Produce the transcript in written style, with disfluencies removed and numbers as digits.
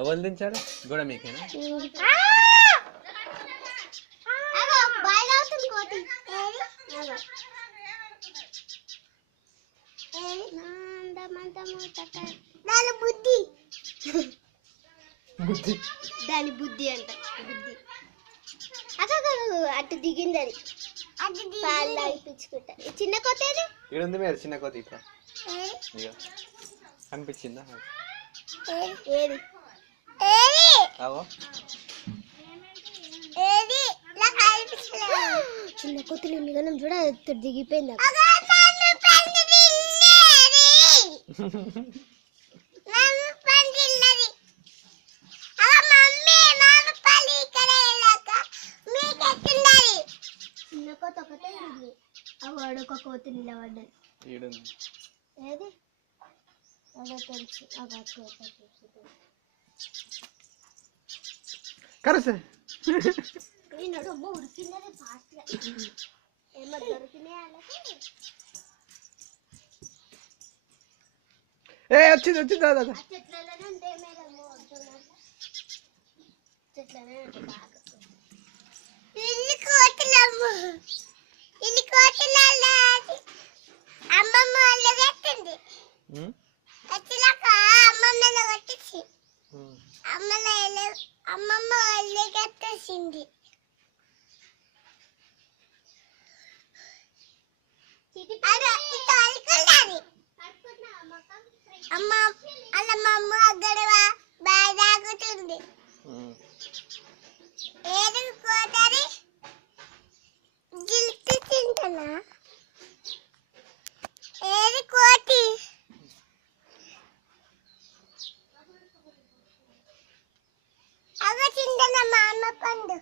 ఎవరు దించారు గోడ మీకేనా? దాని బుద్ధి అంట బుద్ధి అటు దిగింది అది పాలు పిచ్చుకుంటా. చిన్న కోత ఉంది మీరు చిన్న కోతి ఇక్కడ అనిపించిందా? ఏది చిన్న కోతులు మిగనం చూడ దిగిపోయింది. చిన్న కోత ఒకటే వాడు ఒక కోతి నిలబడ్డాడు. ఏది అదే తెలుసు ఉరికిందని ఫాస్ట్ గా ఏమో దొరికినాయి వాళ్ళకి. వచ్చింది దాదా చెట్లలోనే ఉంటాయి మేడం. చెట్లనే ఉంటాయి బాగా. ఇల్లు కోతుల అమ్మమ్మ వాళ్ళు కట్టింది. వచ్చినాక అమ్మమ్మ కట్టించి అమ్మమ్మ వాళ్ళు కట్టేసింది. అమ్మ అలా మా అమ్మ అక్కడ బాగా తాగుతుంది. ఏది కోతది గిల్తి తింటనా? ఏది కోతి అవ తింటనా మా అమ్మ పండు.